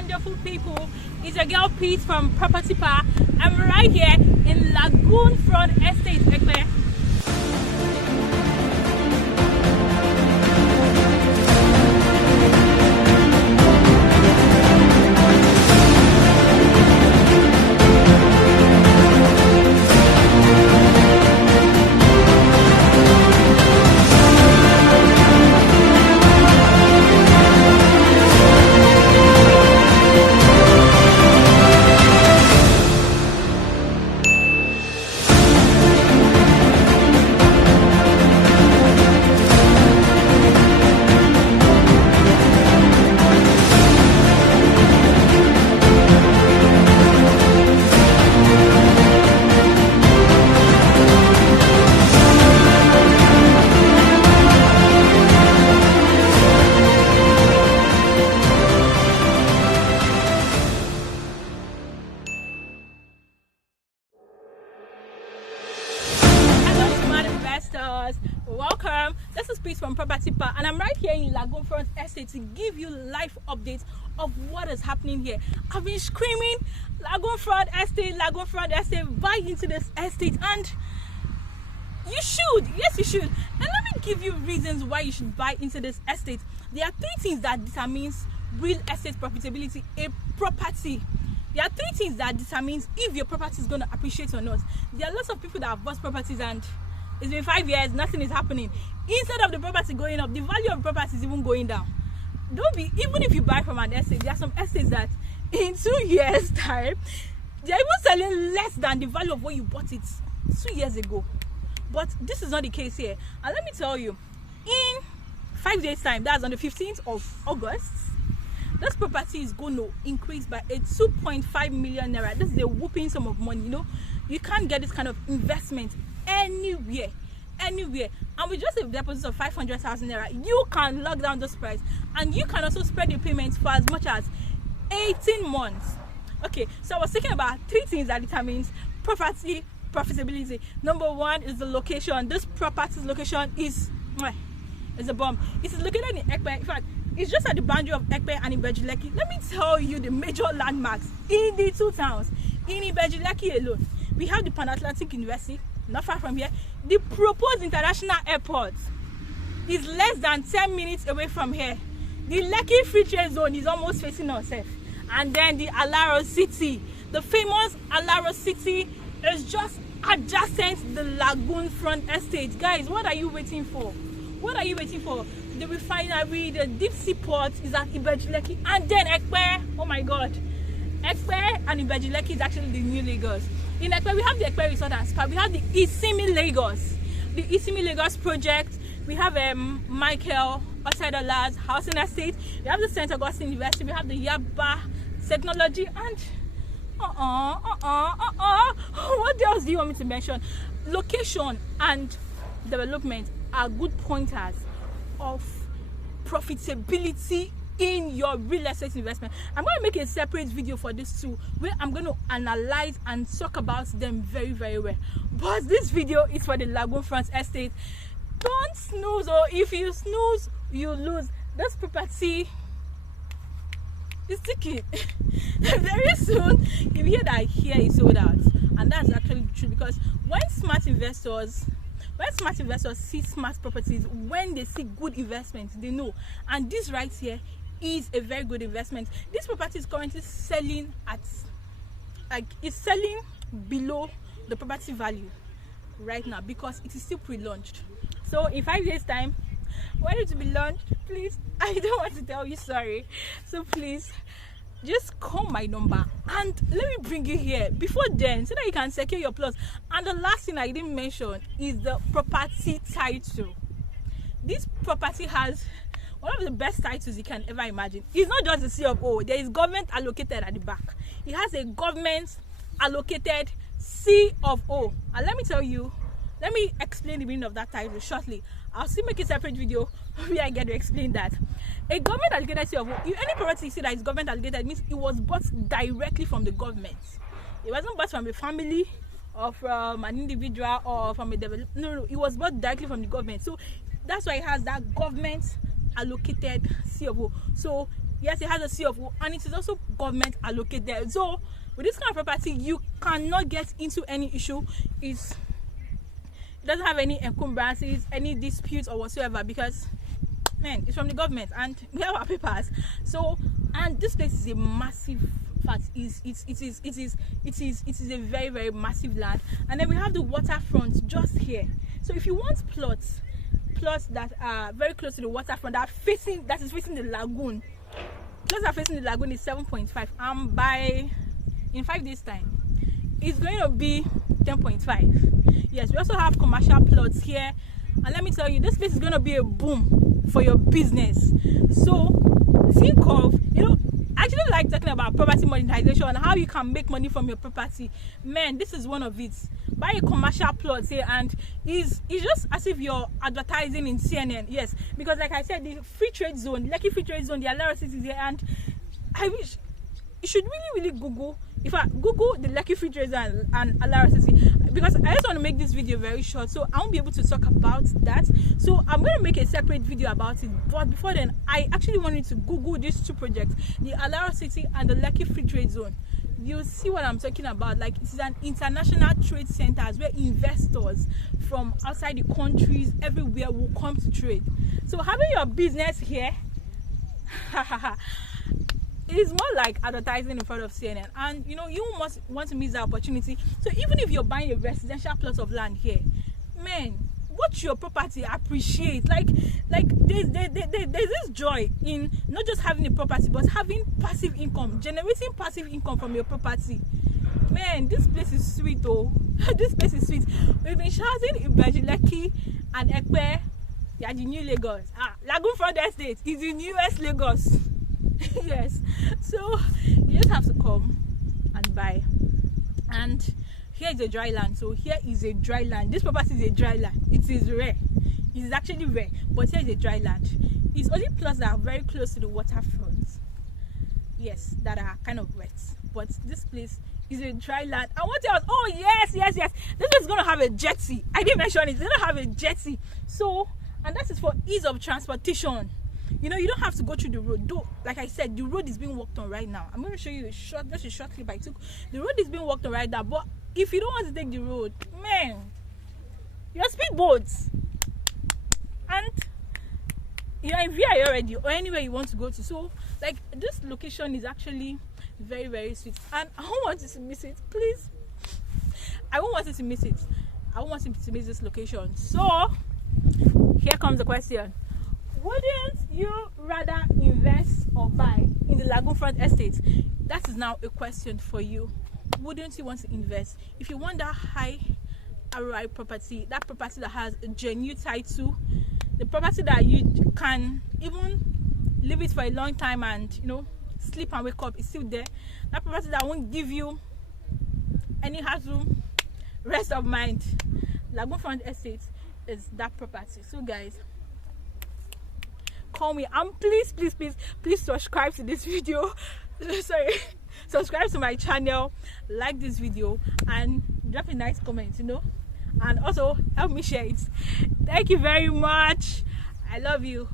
wonderful people. It's your girl Pete from Property Pa. I'm right here in Lagoon Front Estate, Epe. Welcome. This is Pete from Property Pa, and I'm right here in Lagoon Front Estate to give you live updates of what is happening here. I've been screaming Lagoon Front Estate, buy into this estate, and you should. Yes, you should. And let me give you reasons why you should buy into this estate. There are three things that determines real estate profitability. A property. There are three things that determines if your property is going to appreciate or not. There are lots of people that have bought properties and it's been 5 years, nothing is happening. Instead of the property going up, the value of the property is even going down. Even if you buy from an estate, there are some estates that in 2 years' time, they're even selling less than the value of what you bought it 2 years ago. But this is not the case here. And let me tell you, in 5 days' time, that's on the 15th of August, this property is going to increase by a 2.5 million naira. This is a whooping sum of money. You know, you can't get this kind of investment anywhere. And with just a deposit of 500,000 naira, you can lock down this price, and you can also spread the payments for as much as 18 months. Okay, so I was thinking about three things that determines property profitability. Number one is the location. This property's location is a bomb. It is located in Epe. In fact, it's just at the boundary of Epe and Ibeju, Lekki. Let me tell you the major landmarks in the two towns. In Ibeju, Lekki alone, we have the Pan-Atlantic University, not far from here. The proposed international airport is less than 10 minutes away from here. The Lekki free trade zone is almost facing us. And then the Alaro City, the famous Alaro City, is just adjacent the Lagoon Front Estate. Guys, what are you waiting for? What are you waiting for? The refinery, the deep sea port is at Ibeju, Lekki, and then Epe. Oh my God, Epe and Ibeju, Lekki is actually the new Lagos. In Epe, we have the Epe Resort and Spa. We have the Epe Lagos, the Epe Lagos project. We have Michael Osadola's housing estate. We have the St. Augustine University. We have the Yaba Technology, and what else do you want me to mention? Location and development are good pointers of profitability in your real estate investment. I'm going to make a separate video for this too, where I'm going to analyze and talk about them very, very well. But this video is for the Lagoon Front Estate. Don't snooze, or if you snooze, you lose. This property is ticket. Very soon, you hear that here is sold out, and that's actually true, because when smart investors see smart properties, when they see good investments, they know. And this right here is a very good investment. This property is currently selling at, it's selling below the property value right now because it is still pre-launched. So in 5 days time, when it will be launched, please, I don't want to tell you sorry, so please just call my number and let me bring you here before then, so that you can secure your plots. And the last thing I didn't mention is the property title. This property has one of the best titles you can ever imagine. It's not just the C of O. There is government allocated at the back. It has a government allocated C of O. And let me tell you, let me explain the meaning of that title shortly. I'll still make a separate video where I get to explain that. A government allocated C of O, if any property you see that is government allocated, means it was bought directly from the government. It wasn't bought from a family or from an individual or from a developer. No, it was bought directly from the government. So that's why it has that government allocated C of O. So Yes, it has a C of O, and it is also government allocated. So with this kind of property, you cannot get into any issue. It doesn't have any encumbrances, any disputes or whatsoever, because man, it's from the government and we have our papers. So, and this place is a massive fact. It is a very, very massive land. And then we have the waterfront just here. So if you want plots that are very close to the waterfront, that is facing the lagoon, plots that are facing the lagoon is 7.5, and in 5 days time it's going to be 10.5. Yes, we also have commercial plots here, and let me tell you, this place is going to be a boom for your business. So think of, I actually like talking about property monetization and how you can make money from your property. Man, this is one of it. Buy a commercial plot here, and it's just as if you're advertising in CNN. Yes, because like I said, the free trade zone, Lekki free trade zone, the Alaro City is here, and I wish you should really Google. If I Google the Lekki free trade zone and Alaro City, because I just want to make this video very short, so I won't be able to talk about that. So I'm going to make a separate video about it. But before then, I actually wanted to Google these two projects, the Alaro City and the Lekki free trade zone. You'll see what I'm talking about. Like, it is an international trade center where investors from outside the countries everywhere will come to trade. So having your business here, it is more like advertising in front of CNN, and you must want to miss the opportunity. So even if you're buying a residential plot of land here, man, watch your property appreciate. Like there's this joy in not just having a property, but having passive income, generating passive income from your property. Man, this place is sweet. Oh this place is sweet. We've been shouting Ibeju, Lekki and Epe. Yeah, the new Lagos. Lagoon Front Estate is the newest Lagos. Yes, so you just have to come and buy. And here is a dry land. So here is a dry land. This property is a dry land. It is rare. It is actually rare, but here is a dry land. It's only plots that are very close to the waterfront, yes, that are kind of wet. But this place is a dry land. And what else? Oh yes, this is going to have a jetty. I didn't mention it. It's going to have a jetty. So, and that is for ease of transportation. You don't have to go through the road. Though, like I said, the road is being worked on right now. I'm going to show you just a short clip I took. The road is being worked on right now. But if you don't want to take the road, man, your speedboats, and you're in VI already, or anywhere you want to go to. So, like, this location is actually very, very sweet, and I don't want you to miss it. Please, I won't want you to miss it. I won't want you to miss this location. So, here comes the question. Wouldn't you rather invest or buy in the Lagoon Front Estate? That is now a question for you. Wouldn't you want to invest? If you want that high ROI property, that property that has a genuine title, the property that you can even leave it for a long time and sleep and wake up, it's still there. That property that won't give you any hassle, rest of mind. Lagoon Front Estate is that property. So guys, call me, and please subscribe to this video. Sorry, subscribe to my channel, like this video, and drop a nice comment, and also help me share it. Thank you very much. I love you.